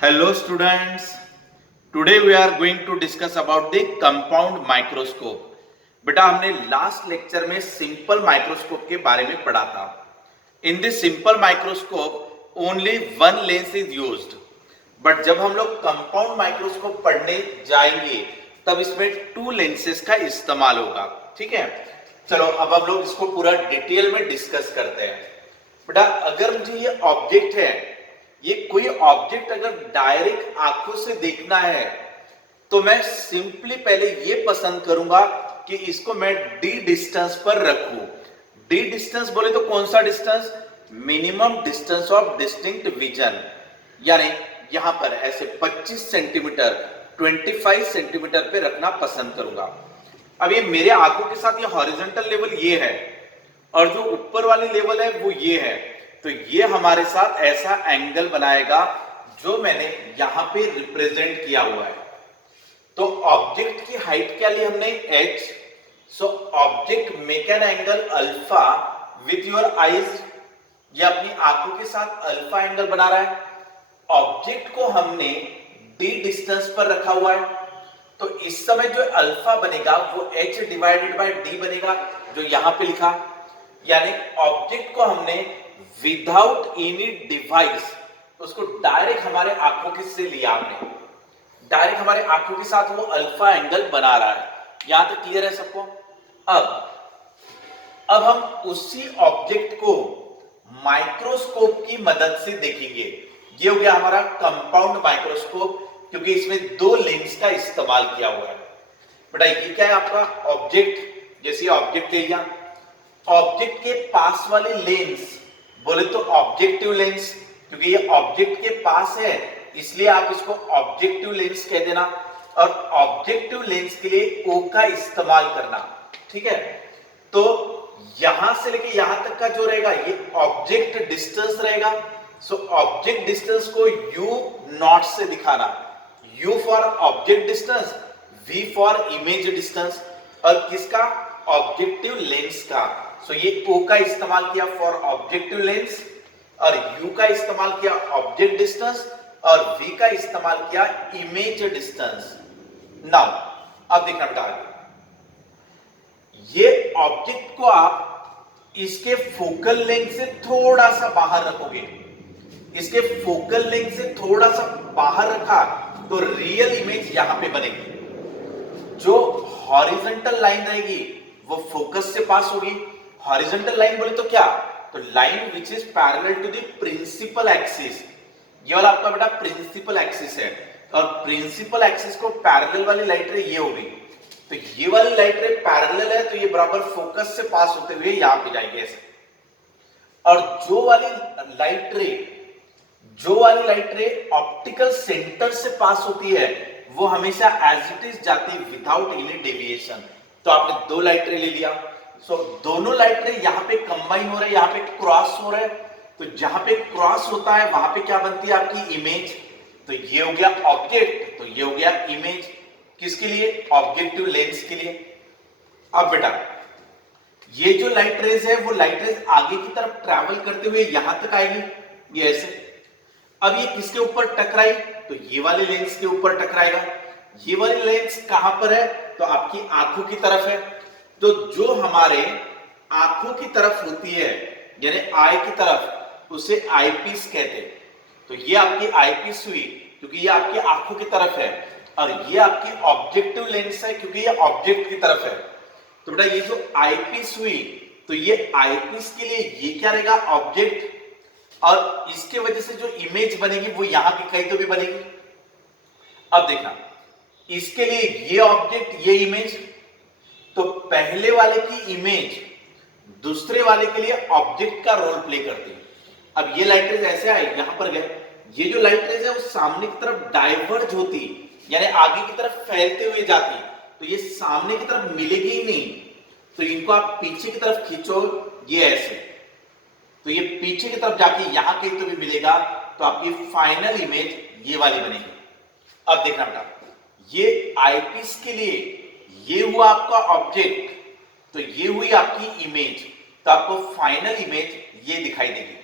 Hello students, today we are going to discuss about the compound microscope. बेटा हमने last lecture में simple microscope के बारे में पढ़ा था. In this simple microscope only one lens is used. But जब हम लोग कंपाउंड माइक्रोस्कोप पढ़ने जाएंगे तब इसमें टू लेंसेज का इस्तेमाल होगा. ठीक है, चलो अब हम लोग इसको पूरा डिटेल में डिस्कस करते हैं. बेटा अगर मुझे ये ऑब्जेक्ट है, ये कोई ऑब्जेक्ट अगर डायरेक्ट आंखों से देखना है तो मैं सिंपली पहले ये पसंद करूंगा कि इसको मैं डी डिस्टेंस पर रखूं. डी डिस्टेंस बोले तो कौन सा distance? Minimum distance of distinct vision, यानी यहां पर ऐसे 25 सेंटीमीटर 25 सेंटीमीटर पे रखना पसंद करूंगा. अब ये मेरे आंखों के साथ ये हॉरिजॉन्टल लेवल ये है और जो ऊपर वाली लेवल है वो ये है, तो ये हमारे साथ ऐसा एंगल बनाएगा जो मैंने यहां पे रिप्रेजेंट किया हुआ है. तो ऑब्जेक्ट की हाइट क्या ली हमने? h. So object make an angle alpha with your eyes. ये अपनी आंखों के साथ अल्फा एंगल बना रहा है. ऑब्जेक्ट को हमने d डिस्टेंस पर रखा हुआ है, तो इस समय जो अल्फा बनेगा वो h डिवाइडेड बाय d बनेगा, जो यहां पे लिखा. यानी ऑब्जेक्ट को हमने विदाउट एनी डिवाइस उसको डायरेक्ट हमारे आंखों के से लिया हमने, डायरेक्ट हमारे आंखों के साथ वो अल्फा एंगल बना रहा है. यहां तक क्लियर है सबको? अब हम उसी ऑब्जेक्ट को माइक्रोस्कोप की मदद से देखेंगे. ये हो गया हमारा कंपाउंड माइक्रोस्कोप, क्योंकि इसमें दो लेंस का इस्तेमाल किया हुआ है. बेटा ये क्या है आपका ऑब्जेक्ट. जैसे ऑब्जेक्ट एरिया, ऑब्जेक्ट के पास वाले लेंस बोले तो ऑब्जेक्टिव लेंस, क्योंकि ये ऑब्जेक्ट के पास है इसलिए आप इसको ऑब्जेक्टिव लेंस कह देना. और ऑब्जेक्टिव लेंस के लिए ओ का इस्तेमाल करना. ठीक है, तो यहां से लेके यहां तक का जो रहेगा ये ऑब्जेक्ट डिस्टेंस रहेगा. सो ऑब्जेक्ट डिस्टेंस को यू नॉट से दिखाना. U for object distance, V for image distance. और किसका? ऑब्जेक्टिव लेंस का. सो ये ओ का इस्तेमाल किया फॉर ऑब्जेक्टिव लेंस और यू का इस्तेमाल किया ऑब्जेक्ट डिस्टेंस और वी का इस्तेमाल किया इमेज डिस्टेंस. नाउ अब देखना बेटा, ये ऑब्जेक्ट को आप इसके फोकल लेंथ से थोड़ा सा बाहर रखोगे. इसके फोकल लेंथ से थोड़ा सा बाहर रखा तो रियल इमेज यहां पे बनेगी. जो हॉरिजॉन्टल लाइन रहेगी वो फोकस से पास होगी. हॉरिजॉन्टल लाइन बोले तो क्या? तो line which is parallel to the principal axis. ये वाला आपका बेटा प्रिंसिपल एक्सिस है और प्रिंसिपल एक्सिस को पैरेलल वाली लाइट रे ये होगी. तो ये वाली लाइट रे पैरेलल है तो ये बराबर फोकस से पास होते हुए यहां पे जाएगी ऐसे. और जो वाली लाइट रे ऑप्टिकल सेंटर से पास होती है वो हमेशा एज इट इज जाती है विदाउट एनी डेविएशन. तो आपने दो लाइट रे ले लिया. सो दोनों लाइट रे यहां पे कंबाइन हो रहे हैं, यहां पे क्रॉस हो रहे हैं. तो जहां पे क्रॉस होता है वहां पे क्या बनती है आपकी इमेज. तो ये हो गया ऑब्जेक्ट, तो ये हो गया इमेज. किसके लिए? ऑब्जेक्टिव लेंस के लिए. अब बेटा ये जो लाइट रेज है वो लाइट रेज आगे की तरफ ट्रैवल करते हुए यहां तक आएगी, ये ऐसे. अब ये किसके ऊपर टकराई? तो ये वाले लेंस के ऊपर टकराएगा. ये वाली लेंस कहां पर है? तो आपकी आंखों की तरफ है. तो जो हमारे आंखों की तरफ होती है यानी आई की तरफ, उसे आईपीस कहते हैं. तो ये आपकी आईपीस हुई क्योंकि ये आपकी आंखों की तरफ है और ये आपकी ऑब्जेक्टिव लेंस है क्योंकि ये ऑब्जेक्ट की तरफ है. तो बेटा ये जो आईपीस हुई तो ये आईपीस के लिए ये क्या रहेगा? ऑब्जेक्ट. और इसके वजह से जो इमेज बनेगी वो यहां पे कहीं तो भी बनेगी. अब देखना, इसके लिए ये ऑब्जेक्ट ये इमेज, तो पहले वाले की इमेज दूसरे वाले के लिए ऑब्जेक्ट का रोल प्ले करती है. अब ये लाइट रेज ऐसे आए यहां पर गए, ये जो लाइट रेज है वो सामने की तरफ डाइवर्ज होती यानी आगे की तरफ फैलते हुए जाती, तो ये सामने की तरफ मिलेगी ही नहीं. तो इनको आप पीछे की तरफ खींचो ये ऐसे, तो ये पीछे की तरफ जाके यहां कहीं तो भी मिलेगा. तो आपकी फाइनल इमेज ये वाली बनेगी. अब देखना बेटा, ये आईपीस के लिए ये हुआ आपका ऑब्जेक्ट, तो ये हुई आपकी इमेज. तो आपको फाइनल इमेज ये दिखाई देगी.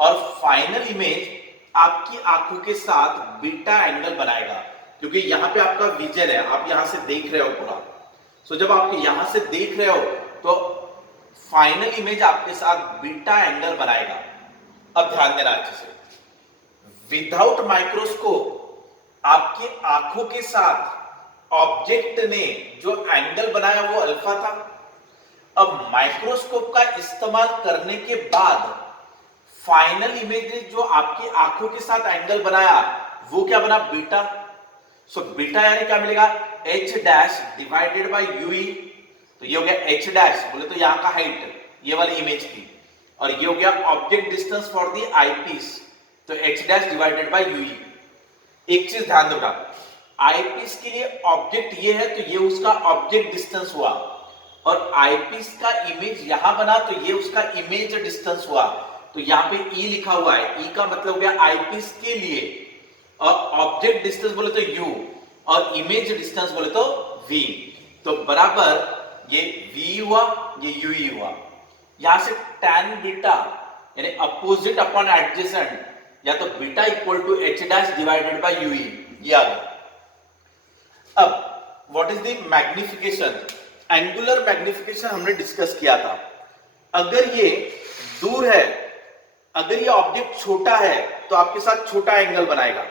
और फाइनल इमेज आपकी आंखों के साथ बीटा एंगल बनाएगा, क्योंकि यहाँ पे आपका विजन है, आप यहां से देख रहे हो पूरा। सो जब आप यहां से देख रहे हो तो फाइनल इमेज आपके साथ बीटा एंगल बनाएगा। अब ध्यान देना अच्छे से, विदाउट माइक्रोस्कोप आपकी आंखों के साथ ऑब्जेक्ट ने जो एंगल बनाया वो अल्फा था। अब माइक्रोस्कोप का इस्तेमाल करने के बाद फाइनल इमेज जो आपकी आंखों के साथ एंगल बनाया वो क्या बना, बीटा। सो बीटा यानी क्या मिलेगा, H dash divided by U E. तो ये हो गया एच डैश, बोले तो यहां का हाइट ये वाली इमेज की, और ये हो गया object distance for the eyepiece, तो H dash divided by u e. एक चीज ध्यान दोगा, आईपीस के लिए ऑब्जेक्ट ये है तो ये उसका ऑब्जेक्ट डिस्टेंस हुआ, और आईपीस का इमेज यहां बना तो ये उसका इमेज डिस्टेंस हुआ। तो यहां पे ई लिखा हुआ है, ई का मतलब हो गया आईपीस के लिए, और ऑब्जेक्ट डिस्टेंस बोले तो यू, और इमेज डिस्टेंस बोले तो वी। तो बराबर ये वी हुआ, ये यू ही हुआ। यहां से tan बीटा यानी अपोजिट अपॉन एडजेसेंट, या तो beta equal to H dash divided by U E, ये आ गया। अब what is the magnification, angular magnification हमने डिस्कस किया था। अगर ये दूर है, अगर ये ऑब्जेक्ट छोटा है तो आपके साथ छोटा एंगल बनाएगा,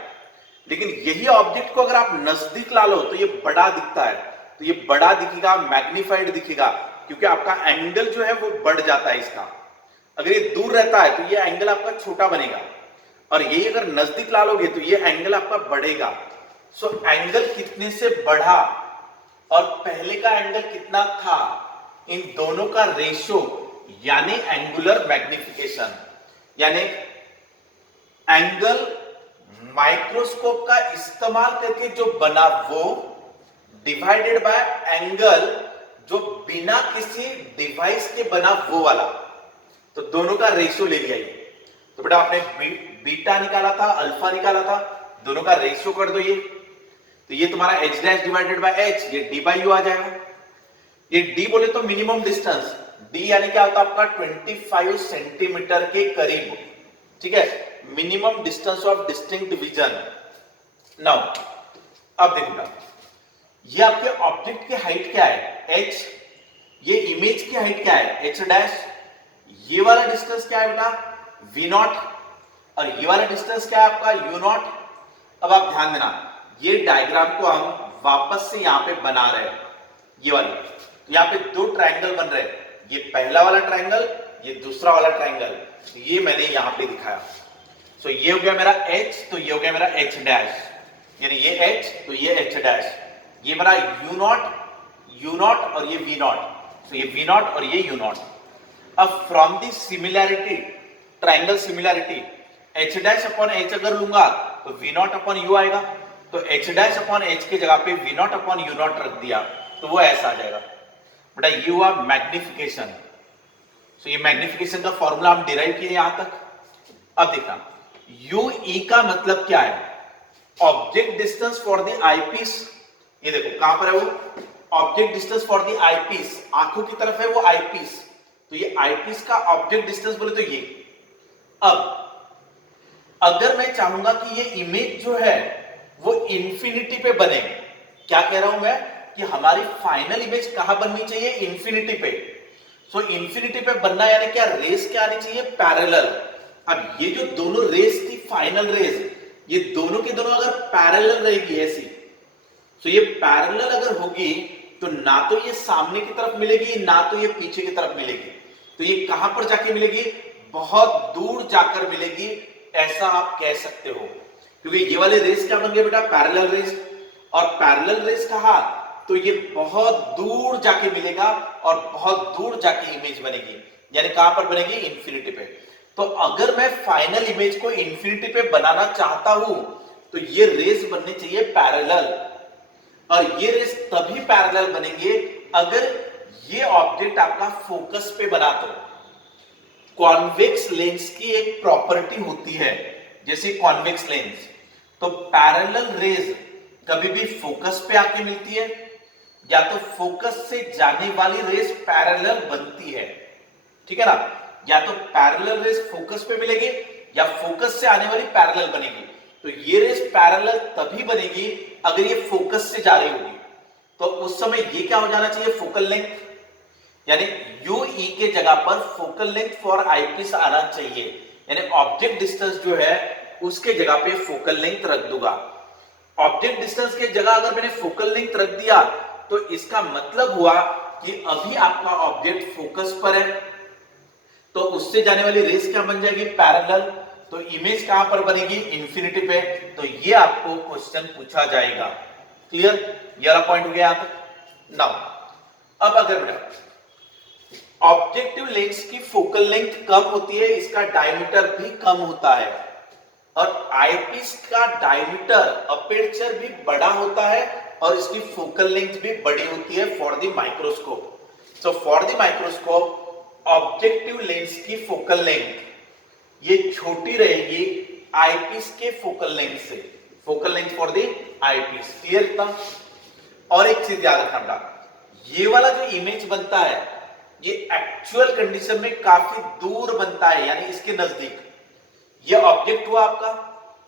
लेकिन यही ऑब्जेक्ट को अगर आप नजदीक ला लो तो ये बड़ा दिखता है, तो ये बड़ा दिखेगा, मैग्निफाइड दिखेगा, क्योंकि आपका एंगल जो है वो बढ़ जाता है इसका। अगर ये दूर रहता है तो ये एंगल आपका छोटा बनेगा, और यही अगर नजदीक ला लोगे तो ये एंगल आपका बढ़ेगा। सो एंगल कितने से बढ़ा और पहले का एंगल कितना था, इन दोनों का रेशियो यानी एंगुलर मैग्निफिकेशन, यानी एंगल माइक्रोस्कोप का इस्तेमाल करके जो बना वो डिवाइडेड बाय एंगल जो बिना किसी डिवाइस के बना वो वाला, तो दोनों का रेशियो ले लिया ये। तो बेटा आपने बीटा निकाला था, अल्फा निकाला था, दोनों का रेशियो कर दो ये, तो ये तुम्हारा H dash divided by H, ये डी बाई यू आ जाएगा। ये डी बोले तो मिनिमम डिस्टेंस, डी यानी क्या होता है आपका 25 सेंटीमीटर के करीब, ठीक है, minimum distance of distinct vision. Now अब देखना, ये आपके ऑब्जेक्ट की हाइट क्या है, h, ये इमेज की हाइट क्या है, h डैश, ये वाला डिस्टेंस क्या है बेटा, v नॉट, और ये वाला डिस्टेंस क्या है आपका u नॉट। अब आप ध्यान देना, ये डायग्राम को हम वापस से यहां पे बना रहे हैं, ये वाली, तो यहां पे दो ट्रायंगल बन रहे हैं, ये पहला वाला ट्रायंगल, ये दूसरा वाला ट्रायंगल, तो ये मैंने यहां पे दिखाया। सो ये हो गया मेरा h, तो ये हो गया मेरा h डैश, यानी ये h तो ये h डैश, ये मेरा u नॉट और ये v नॉट, तो ये v नॉट और ये u नॉट। अब from the similarity, triangle similarity, h dash upon h अगर लूंगा तो v नॉट अपॉन u आएगा, तो h डैश अपॉन h की जगह पे v not upon u not रख दिया तो वो ऐसा आ जाएगा। बेटा ये हुआ मैग्निफिकेशन। सो ये मैग्निफिकेशन का फॉर्मूला हम डिराइव किए यहां तक। अब देखना, यू ई का मतलब क्या है, object distance for the eyepiece, ये देखो कहां पर है वो, object distance for the eyepiece, आंखों की तरफ है वो आईपीस, तो ये आईपीस का ऑब्जेक्ट डिस्टेंस बोले तो ये। अब अगर मैं चाहूंगा कि ये इमेज जो है वो इंफिनिटी पे बने, क्या कह रहा हूं मैं कि हमारी फाइनल इमेज कहां बननी चाहिए, इंफिनिटी पे। सो इंफिनिटी पे बनना यानी क्या, रेस क्या आनी चाहिए, पैरेलल। अब ये जो दोनों रेस थी फाइनल रेस, ये दोनों के दोनों अगर पैरेलल रहेगी ऐसी, तो ये पैरेलल अगर होगी तो ना तो ये सामने की तरफ मिलेगी ना तो ये पीछे की तरफ मिलेगी, तो ये कहां पर जाके मिलेगी, बहुत दूर जाकर मिलेगी, ऐसा आप कह सकते हो। क्योंकि ये वाले रेस क्या बन गए बेटा, पैरेलल रेस, और पैरेलल रेस कहा तो ये बहुत दूर जाके मिलेगा और बहुत दूर जाके इमेज बनेगी, यानी कहां पर बनेगी, इंफिनिटी पे। तो अगर मैं फाइनल इमेज को इंफिनिटी पे बनाना चाहता हूं तो ये रेस बनने चाहिए पैरेलल, और ये रेस तभी पैरेलल बनेंगे अगर ये ऑब्जेक्ट आपका फोकस पे बना तो। कॉन्वेक्स लेंस की एक प्रॉपर्टी होती है जैसे कॉन्वेक्स लेंस, तो पैरेलल रेज कभी भी फोकस पे आके मिलती है, या तो फोकस से जाने वाली रेस पैरेलल बनती है, ठीक है ना, या तो पैरेलल रेस फोकस पे मिलेगी या फोकस से आने वाली पैरेलल बनेगी। तो ये रेस पैरेलल तभी बनेगी अगर ये फोकस से जा रही होगी। तो उस समय ये क्या हो जाना चाहिए, फोकल लेंथ, यानी यूई के जगह पर फोकल लेंथ फॉर आईपीस आना चाहिए, यानी ऑब्जेक्ट डिस्टेंस जो है उसके जगह पे फोकल लेंथ रख दूंगा। ऑब्जेक्ट डिस्टेंस के जगह अगर मैंने फोकल लेंथ रख दिया तो इसका मतलब हुआ कि अभी आपका ऑब्जेक्ट फोकस पर है, तो उससे जाने वाली रेस क्या बन जाएगी, पैरेलल। तो इमेज कहां पर बनेगी, इंफिनिटी पे। तो ये आपको क्वेश्चन पूछा जाएगा। क्लियर, ये वाला पॉइंट हो गया यहां तक। नाउ अब अगर बेटा ऑब्जेक्टिव लेंस की फोकल लेंथ कम होती है, इसका डायमीटर भी कम होता है, और आईपीस का डायमीटर अपेर्चर भी बड़ा होता है और इसकी फोकल लेंथ भी बड़ी होती है for the microscope. So for the microscope objective lens की फोकल लेंथ ये छोटी रहेगी आईपीस के फोकल लेंथ से, focal length for the eyepiece. Clear था। और एक चीज याद रखना बेटा, ये वाला जो इमेज बनता है ये एक्चुअल कंडीशन में काफी दूर बनता है, यानी इसके नजदीक। ये ऑब्जेक्ट हुआ आपका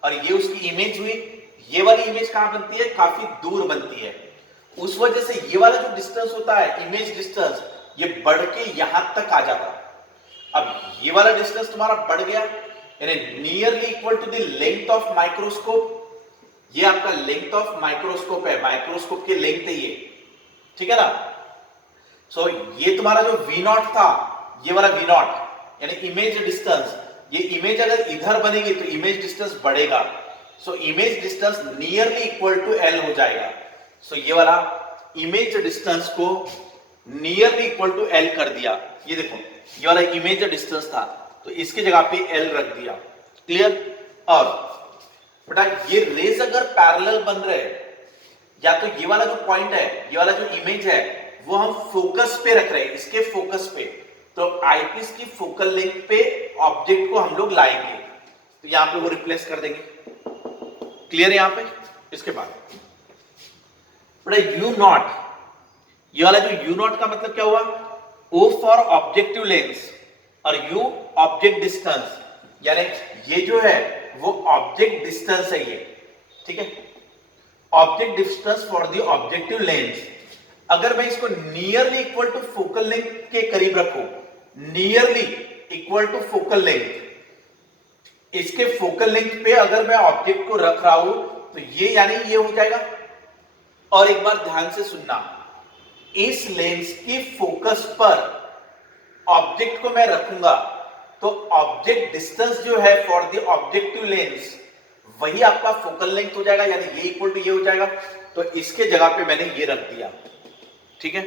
और ये उसकी इमेज हुई, ये वाली इमेज कहां बनती है, काफी दूर बनती है। उस वजह से ये वाला जो डिस्टेंस होता है, इमेज डिस्टेंस, ये बढ़ के यहां तक आ जाता है। अब ये वाला डिस्टेंस तुम्हारा बढ़ गया, यानी nearly equal to the length of microscope. ये आपका लेंथ ऑफ माइक्रोस्कोप है, माइक्रोस्कोप की लेंथ है ये, ठीक है ना। सो ये तुम्हारा जो V नॉट था, ये वाला V नॉट यानी इमेज डिस्टेंस, ये इमेज अगर इधर बनेगी तो इमेज डिस्टेंस बढ़ेगा। So image distance nearly equal to L हो जाएगा। सो ये वाला इमेज डिस्टेंस को नियरली इक्वल टू L कर दिया। ये देखो ये वाला इमेज डिस्टेंस था तो इसकी जगह पे L रख दिया। क्लियर। और बेटा ये रेज अगर पैरेलल बन रहे हैं, या तो ये वाला जो पॉइंट है, ये वाला जो इमेज है वो हम फोकस पे रख रहे हैं, इसके फोकस पे, तो आईपीस की फोकल लेंथ पे ऑब्जेक्ट को हम लोग लाएंगे, तो यहां पे वो रिप्लेस कर देंगे। क्लियर है यहां पे। इसके बाद बेटा यू नॉट, ये वाला जो यू नॉट का मतलब क्या हुआ, ओ फॉर ऑब्जेक्टिव लेंस और यू ऑब्जेक्ट डिस्टेंस, यानी ये जो है वो ऑब्जेक्ट डिस्टेंस है ये, ठीक है, object distance for the objective lens. अगर मैं इसको nearly equal to focal length के करीब रखूं, nearly equal to focal length, इसके फोकल लेंथ पे अगर मैं ऑब्जेक्ट को रख रहा हूं तो ये यानी ये हो जाएगा। और एक बार ध्यान से सुनना, इस लेंस की फोकस पर ऑब्जेक्ट को मैं रखूंगा तो ऑब्जेक्ट डिस्टेंस जो है फॉर द ऑब्जेक्टिव लेंस वही आपका फोकल लेंथ हो जाएगा, यानी ये इक्वल टू ये हो जाएगा। तो इसके जगह पे मैंने ये रख दिया, ठीक है।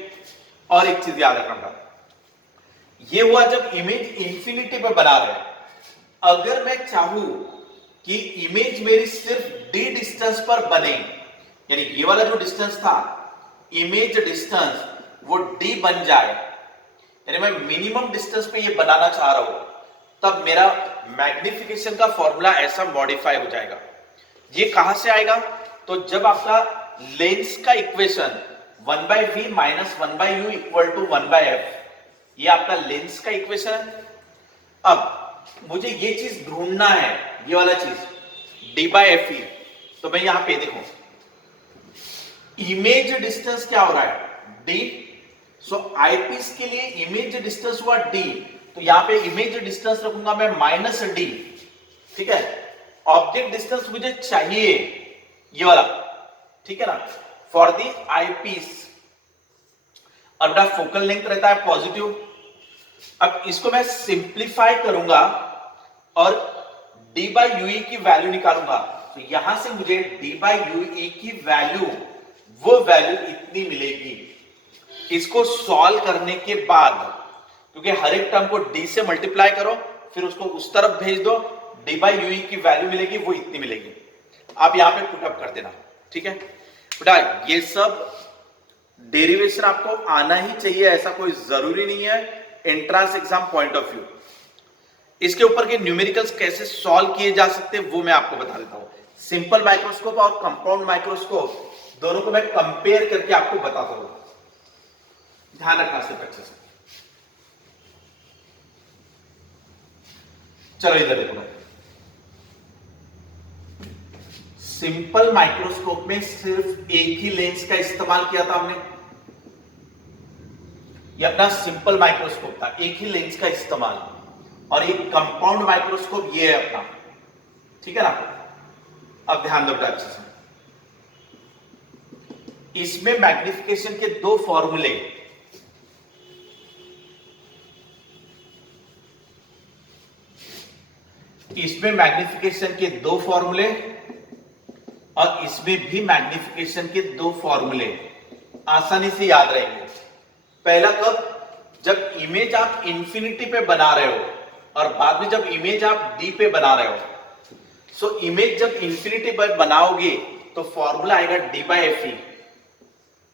और एक चीज याद रखना, ये हुआ जब इमेज इंफिनिटी पे बना रहे हैं। अगर मैं चाहूं कि इमेज मेरी सिर्फ डी डिस्टेंस पर बने, यानी ये वाला जो डिस्टेंस था इमेज डिस्टेंस वो डी बन जाए, यानी मैं मिनिमम डिस्टेंस पे ये बनाना चाह रहा हूं, तब मेरा मैग्निफिकेशन का फॉर्मूला ऐसा मॉडिफाई हो जाएगा। ये कहां से आएगा, तो जब आपका लेंस का equation 1/v minus 1/u equal to 1/f, ये आपका लेंस का इक्वेशन है। अब मुझे ये चीज ढूंढना है, ये वाला चीज d/fe, तो मैं यहां पे देखो इमेज डिस्टेंस क्या हो रहा है, d। सो आईपीस के लिए इमेज डिस्टेंस हुआ d, तो यहां पे इमेज डिस्टेंस रखूंगा मैं -d, ठीक है। ऑब्जेक्ट डिस्टेंस मुझे चाहिए ये वाला, ठीक है ना, फॉर द आईपीस, और बेटा फोकल लेंथ रहता है पॉजिटिव। अब इसको मैं सिंप्लीफाई करूंगा और d/ue की वैल्यू निकालूंगा, तो यहां से मुझे d/ue की वैल्यू, वो वैल्यू इतनी मिलेगी। इसको सॉल्व करने के बाद, क्योंकि हर एक टर्म को d से मल्टीप्लाई करो फिर उसको उस तरफ भेज दो, d/ue की वैल्यू मिलेगी वो इतनी मिलेगी। आप यहां पे पुटअप कर देना, ठीक है बेटा। ये सब डेरिवेशन आपको आना ही चाहिए, ऐसा कोई जरूरी नहीं है entrance exam point of view. इसके ऊपर के न्यूमेरिकल्स कैसे सॉल्व किए जा सकते हैं वो मैं आपको बता देता हूं। सिंपल माइक्रोस्कोप और कंपाउंड माइक्रोस्कोप दोनों को मैं कंपेयर करके आपको बताता हूं, ध्यान रखना सिर्फ अच्छे से। चलो इधर देखो, सिंपल माइक्रोस्कोप में सिर्फ एक ही लेंस का इस्तेमाल किया था हमने। ये अपना सिंपल माइक्रोस्कोप था, एक ही लेंस का इस्तेमाल। और ये कंपाउंड माइक्रोस्कोप ये है अपना, ठीक है ना। अब ध्यान दो अच्छे से, इसमें मैग्निफिकेशन के दो फॉर्मूले, इसमें मैग्निफिकेशन के दो फॉर्मूले और इसमें भी मैग्निफिकेशन के दो फॉर्मूले आसानी से याद रहेंगे। पहला कब, जब इमेज आप इंफिनिटी पे बना रहे हो और बाद में जब इमेज आप डी पे बना रहे हो। सो इमेज जब इंफिनिटी पे बनाओगे तो फॉर्मूला आएगा डी बाई एफ ई,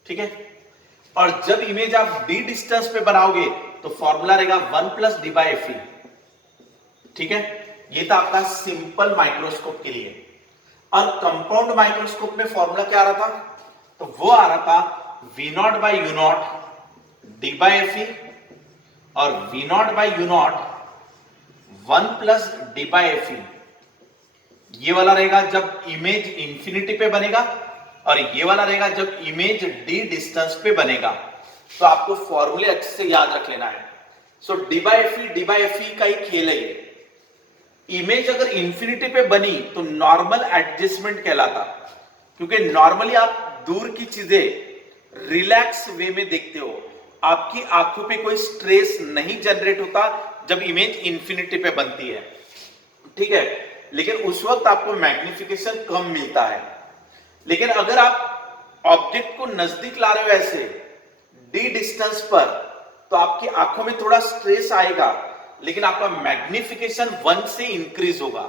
ठीक है। और जब इमेज आप डी डिस्टेंस पे बनाओगे तो फॉर्मूला रहेगा 1 plus D by F E, ठीक है। ये था आपका सिंपल माइक्रोस्कोप के लिए। और कंपाउंड माइक्रोस्कोप में फॉर्मूला क्या आ रहा था, तो वो आ रहा था v naught by you naught d by F E और v naught by you naught 1 plus D by F E. ये वाला रहेगा जब इमेज इंफिनिटी पे बनेगा और ये वाला रहेगा जब इमेज डी डिस्टेंस पे बनेगा। तो आपको फॉर्मूले अच्छे से याद रख लेना है। सो डी बाई एफ ई का ही खेल है ये। इमेज अगर इंफिनिटी पे बनी तो नॉर्मल एडजस्टमेंट कहलाता, क्योंकि नॉर्मली आप दूर की चीजें रिलैक्स वे में देखते हो, आपकी आंखों पे कोई स्ट्रेस नहीं जनरेट होता जब इमेज इंफिनिटी पे बनती है, ठीक है। लेकिन उस वक्त आपको मैग्निफिकेशन कम मिलता है। लेकिन अगर आप ऑब्जेक्ट को नजदीक ला रहे हो ऐसे डी डिस्टेंस पर, तो आपकी आंखों में थोड़ा स्ट्रेस आएगा, लेकिन आपका मैग्निफिकेशन 1 से इंक्रीज होगा।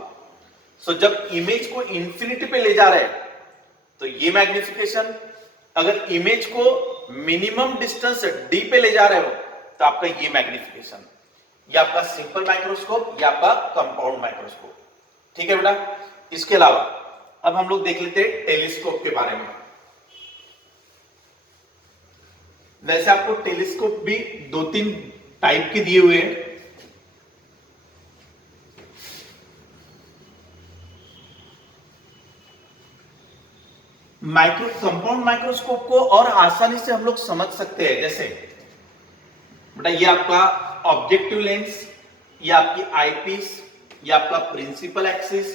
सो जब इमेज को इंफिनिटी पे ले जा रहे हैं तो ये मैग्निफिकेशन, अगर इमेज को मिनिमम डिस्टेंस डी पे ले जा रहे हो तो आपका ये मैग्निफिकेशन। ये आपका सिंपल माइक्रोस्कोप, ये आपका कंपाउंड माइक्रोस्कोप, ठीक है बेटा। इसके अलावा अब हम लोग देख लेते हैं टेलीस्कोप के बारे में। वैसे आपको टेलीस्कोप भी 2-3 टाइप के दिए हुए हैं। कंपाउंड माइक्रोस्कोप को और आसानी से हम लोग समझ सकते हैं। जैसे बेटा ये आपका ऑब्जेक्टिव लेंस, ये आपकी आईपीस, ये आपका प्रिंसिपल एक्सिस,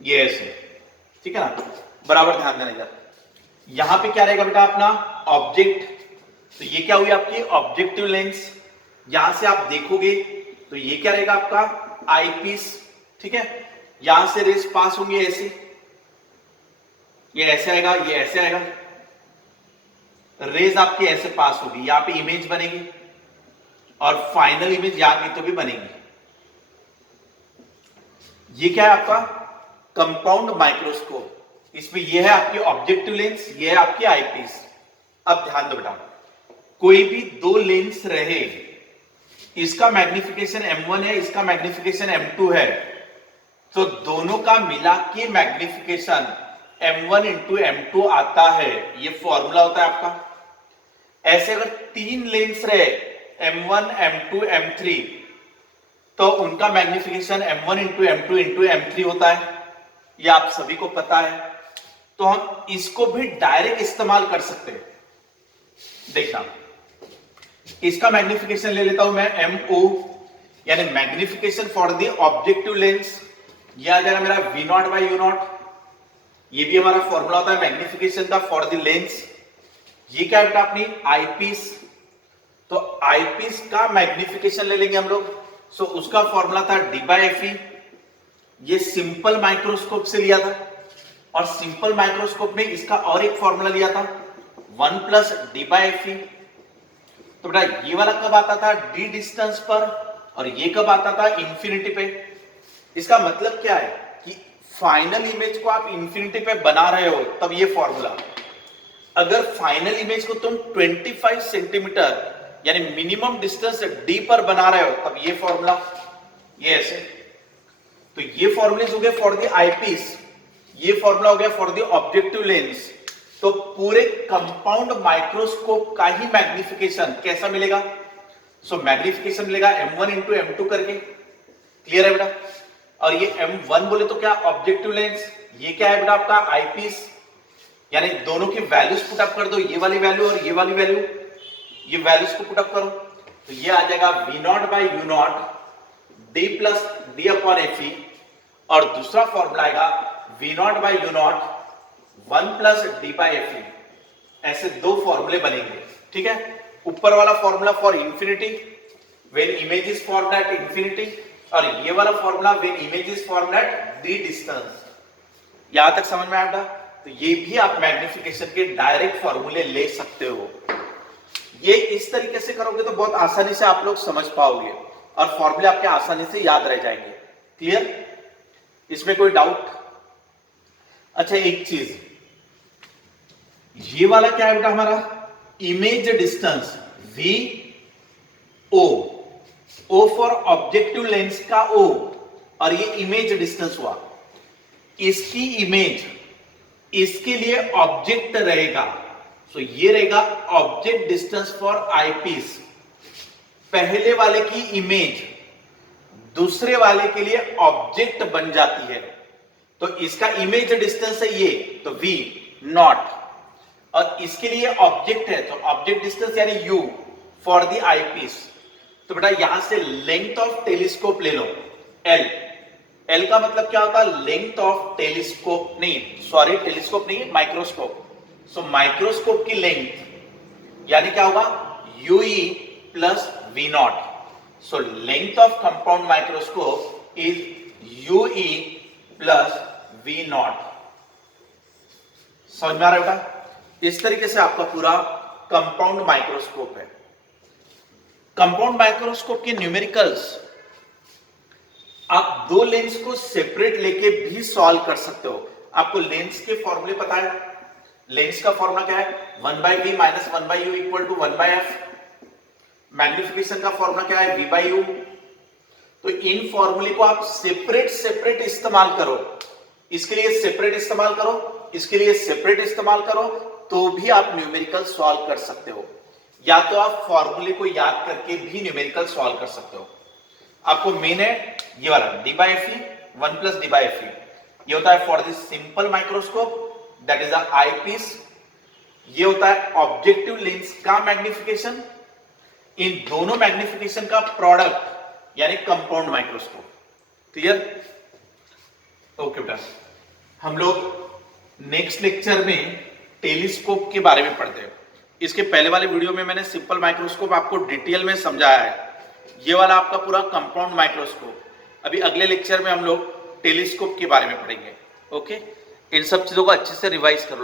ये ऐसे, ठीक है ना। बराबर ध्यान देना इधर। यहां पे क्या रहेगा बेटा अपना ऑब्जेक्ट, तो ये क्या हुई आपकी ऑब्जेक्टिव लेंस। यहां से आप देखोगे तो ये क्या रहेगा आपका आईपीस, ठीक है। यहां से रेस पास होंगी ऐसे, ये ऐसे आएगा, ये ऐसे आएगा, रेज आपकी ऐसे पास होगी, यहां पे इमेज बनेगी और फाइनल इमेज यहां की तो भी बनेगी। ये क्या है आपका कंपाउंड माइक्रोस्कोप। इसमें ये है आपकी ऑब्जेक्टिव लेंस, ये है आपकी आईपीस। अब ध्यान दो बेटा, कोई भी दो लेंस रहे, इसका मैग्निफिकेशन M1 है, इसका मैग्निफिकेशन M2 है, तो दोनों का मिला के मैग्निफिकेशन M1 इंटू M2 आता है। ये फॉर्मूला होता है आपका। ऐसे अगर 3 लेंस रहे M1, M2, M3, तो उनका magnification M1 into M2 into M3 होता है। ये आप सभी को पता है। तो हम इसको भी डायरेक्ट इस्तेमाल कर सकते हैं। देखना, इसका मैग्निफिकेशन ले लेता हूं मैं MO, यानी magnification for the objective lens. ये आ जाएगा मेरा V not by you not. ये भी हमारा फॉर्मूला होता है मैग्निफिकेशन का फॉर द लेंस। ये क्या है अपनी आईपीस, तो आईपीस का मैग्निफिकेशन ले लेंगे हम लोग। सो उसका फॉर्मूला था डी बाई एफ ई। ये सिंपल माइक्रोस्कोप से लिया था, और सिंपल माइक्रोस्कोप में इसका और एक फॉर्मूला लिया था 1 plus D by F E. तो बेटा ये वाला कब आता था डी डिस्टेंस पर, और ये कब आता था इंफिनिटी पे। इसका मतलब क्या है कि फाइनल इमेज को आप इंफिनिटी पे बना रहे हो तब ये फॉर्मूला। अगर फाइनल इमेज को तुम 25 सेंटीमीटर यानी मिनिमम डिस्टेंस डी पर बना रहे हो तब ये फॉर्मूला, ये ऐसे। तो ये फॉर्मूले हो गए फॉर द आईपीस, ये फॉर्मूला हो गया फॉर द ऑब्जेक्टिव लेंस। तो पूरे कंपाउंड माइक्रोस्कोप का ही मैग्निफिकेशन कैसा मिलेगा। सो मैग्निफिकेशन मिलेगा M1 इंटू M2 करके। क्लियर है बेटा। और ये M1 बोले तो क्या ऑब्जेक्टिव लेंस, ये क्या है बेटा आपका आईपीस, यानी दोनों की वैल्यूज पुटअप कर दो, ये वाली वैल्यू और ये वाली वैल्यू, ये वैल्यूज को पुटअप करो तो ये आ जाएगा V naught by you naught D plus D upon F ई, और दूसरा फॉर्मूला आएगा V naught by you naught 1 plus D by F E. ऐसे दो फॉर्मूले बनेंगे, ठीक है। ऊपर वाला formula for infinity when image is formed at infinity, और ये वाला formula when image is formed at the distance. यहां तक समझ में आया? तो ये भी आप मैग्निफिकेशन के डायरेक्ट फॉर्मूले ले सकते हो। ये इस तरीके से करोगे तो बहुत आसानी से आप लोग समझ पाओगे और फॉर्मूले आपके आसानी से याद रह जाएंगे। क्लियर? इसमें कोई डाउट? अच्छा, एक चीज, ये वाला क्या है बेटा हमारा image distance V O, O for objective lens का ओ, और ये इमेज डिस्टेंस हुआ। इसकी इमेज इसके लिए ऑब्जेक्ट रहेगा, सो ये रहेगा ऑब्जेक्ट डिस्टेंस फॉर आईपीस। पहले वाले की इमेज दूसरे वाले के लिए ऑब्जेक्ट बन जाती है, तो इसका इमेज डिस्टेंस है ये, तो वी नॉट, और इसके लिए ऑब्जेक्ट है तो ऑब्जेक्ट डिस्टेंस यानी यू फॉर द आईपीस। तो बेटा यहां से लेंथ ऑफ टेलीस्कोप ले लो एल। एल का मतलब क्या होता है? लेंथ ऑफ टेलीस्कोप, नहीं सॉरी टेलीस्कोप नहीं, माइक्रोस्कोप। सो माइक्रोस्कोप की लेंथ यानी क्या होगा U E plus V naught. So length of compound microscope is U E plus V naught. समझ में आ रहा है बेटा? इस तरीके से आपका पूरा कंपाउंड माइक्रोस्कोप है। कंपाउंड माइक्रोस्कोप के न्यूमेरिकल्स आप दो लेंस को सेपरेट लेके भी सॉल्व कर सकते हो। आपको लेंस के फॉर्मूले पता है? लेंस का फॉर्मूला क्या है? 1/v minus 1/u equal to 1/f। Magnification का फॉर्मूला क्या है? v by u। तो इन फॉर्मूले को आप सेपरेट सेपरेट इस्तेमाल करो, इसके लिए सेपरेट इस्तेमाल करो, इसके लिए सेपरेट इस्तेमाल करो, तो भी आप न्यूमेरिकल सॉल्व कर सकते हो। या तो आप फॉर्मूले को याद करके भी न्यूमेरिकल सॉल्व कर सकते हो। आपको मेन है ये वाला D by F E 1 plus D by F E, ये होता है for this simple microscope that is a eyepiece. ये होता है ऑब्जेक्टिव लेंस का मैग्निफिकेशन, इन दोनों मैग्निफिकेशन का प्रोडक्ट यानी कंपाउंड माइक्रोस्कोप। क्लियर? ओके बेटा, हम लोग नेक्स्ट लेक्चर में टेलीस्कोप के बारे में पढ़ते हैं। इसके पहले वाले वीडियो में मैंने सिंपल माइक्रोस्कोप आपको डिटेल में समझाया है, ये वाला आपका पूरा कंपाउंड माइक्रोस्कोप। अभी अगले लेक्चर में हम लोग टेलीस्कोप के बारे में पढ़ेंगे। ओके, इन सब चीजों को अच्छे से रिवाइज कर लो।